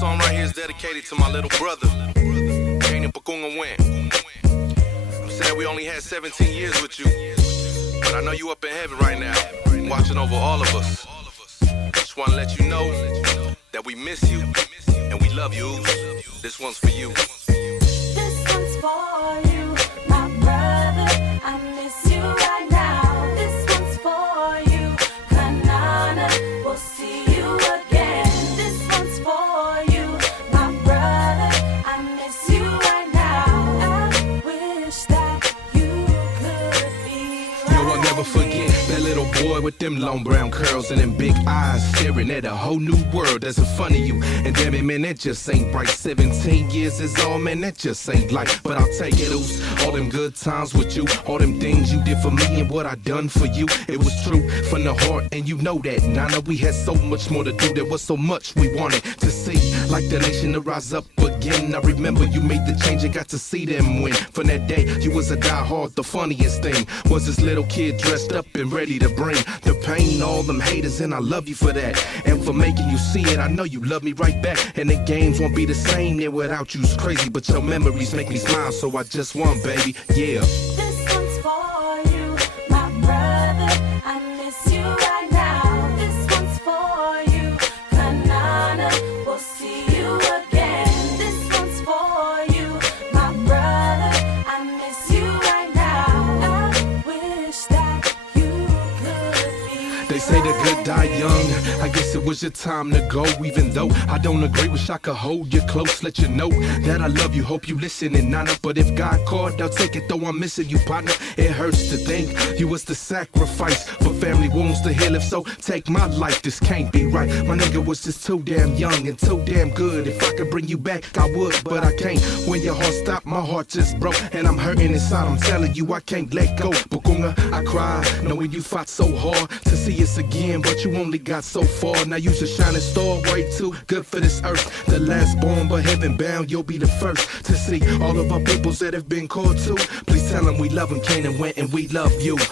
song right here is dedicated to my little brother, Cainaan I'm sad we only had 17 years with you, but I know you up in heaven right now, watching over all of us. Just want to let you know that we miss you and we love you. This one's for you. This one's for you, my brother. I miss you right now. This one's for you, Kanana. We'll see you again. This one's for you, my brother. I miss you right now. I wish that you could be right. Yo, I'll never forget that little boy with them long brown curls and them big eyes staring at a whole new world that's in front of you. And damn it, man, that just ain't right. 17 years is all, man, that just ain't life. But I'll take it, oops. All them good times with you, all them things you did for me and what I done for you. It was true from the heart, and you know that. And I know we had so much more to do. There was so much we wanted to see, like the nation to rise up again. I remember you made the change and got to see them win. From that day, you was a diehard. The funniest thing was this little kid dressed up and ready to bring the pain, all them haters, and I love you for that. And for making you see it, I know you love me right back. And the games won't be the same there without you's crazy, but your memories make me smile, so I just want, baby, yeah. This one's for you, my brother. I miss you right now. This one's for you, Kanana. We'll see you again. This one's for you, my brother. I miss you right now. I wish that you could be. They say the good die young. I guess it was your time to go. Even though I don't agree, wish I could hold you close, let you know that I love you. Hope you listening, Nana. But if God called, I'll take it. Though I'm missing you, partner. It hurts to think you was the sacrifice for family wounds to heal. If so, take my life. This can't be right. My nigga was just too damn young and too damn good. If I could bring you back, I would, but I can't. When your heart stopped, my heart just broke, and I'm hurting inside. I'm telling you, I can't let go. Putunga, I cry knowing you fought so hard to see us again, but you only got so far. Now you's a shining star, way too good for this earth. The last born, but heaven bound, you'll be the first to see all of our peoples that have been called to. Please tell them we love them, Cainaan went, and we love you. This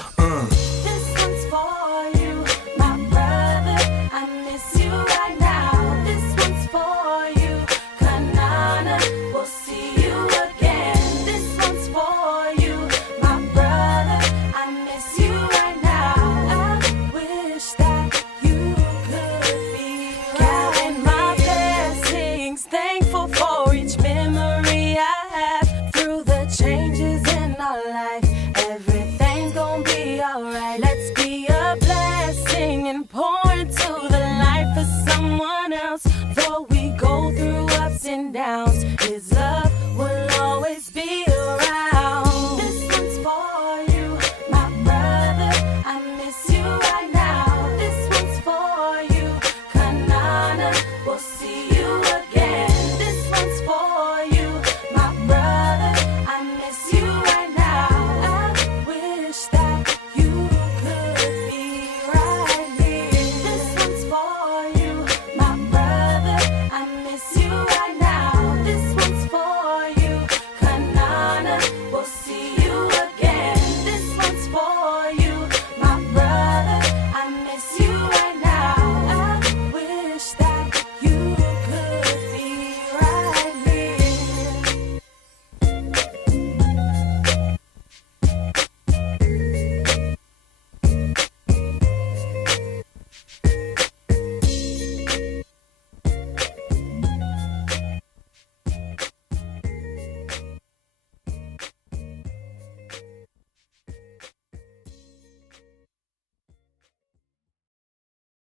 one's for you, my brother. I miss you right now. This one's for you, Kanana. We'll see you again. This one's for you, my brother. I miss you right now. I wish that you could be counting my blessings, thankful for each memory I have through the changes in our life. Everything's gonna be alright. Let's be a blessing and pour